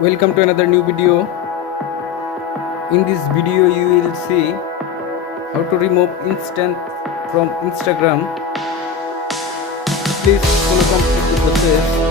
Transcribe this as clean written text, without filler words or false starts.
Welcome to another new video. In this video you will see how to remove instant from Instagram. Please follow complete the process.